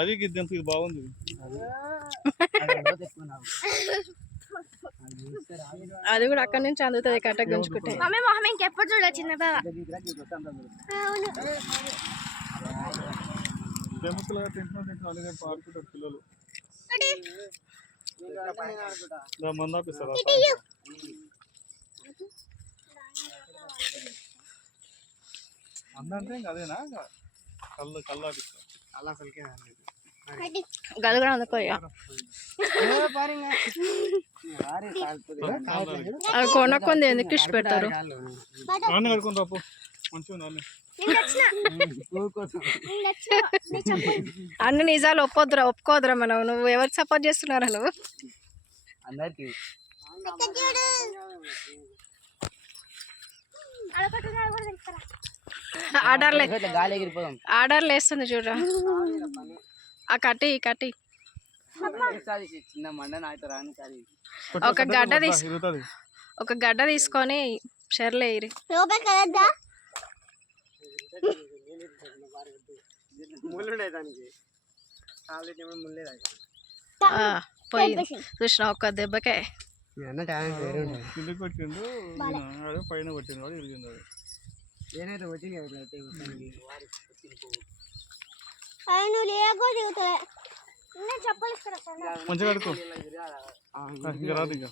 అది గిద్దెంత ఇది బాగుంది. అది కూడా అక్కడి నుంచి అందుతుంది కట్ట గుంజుకుంటే. ఇంకెప్పుడు చూడొచ్చింది పాడుకుంటారు పిల్లలు. మందాపిస్తారా అందంటే అదేనా కళ్ళు ఆపిస్తారు. గది కూడా అందుకో అది కొనక్కుంది ఎందుకు ఇష్ట పెడతారు. కడుకుని రాపు మంచిగా అన్ని నిజాలు ఒప్పుకోదురా మనం. నువ్వు ఎవరికి సపోర్ట్ చేస్తున్నారా నువ్వు? అందరికి ఆర్డర్లు వేస్తుంది చూడరా. ఆ కట్టి ఒక గడ్డ తీసుకొని షర్లే ఇరి పోయింది చూసిన ఒక్క దెబ్బకే. కిందకి కొట్టిండు పైన కొట్టిండు వాడు ఇరిగింది. మంచిగా కడుకో ఇంకా రాదు. ఇంకా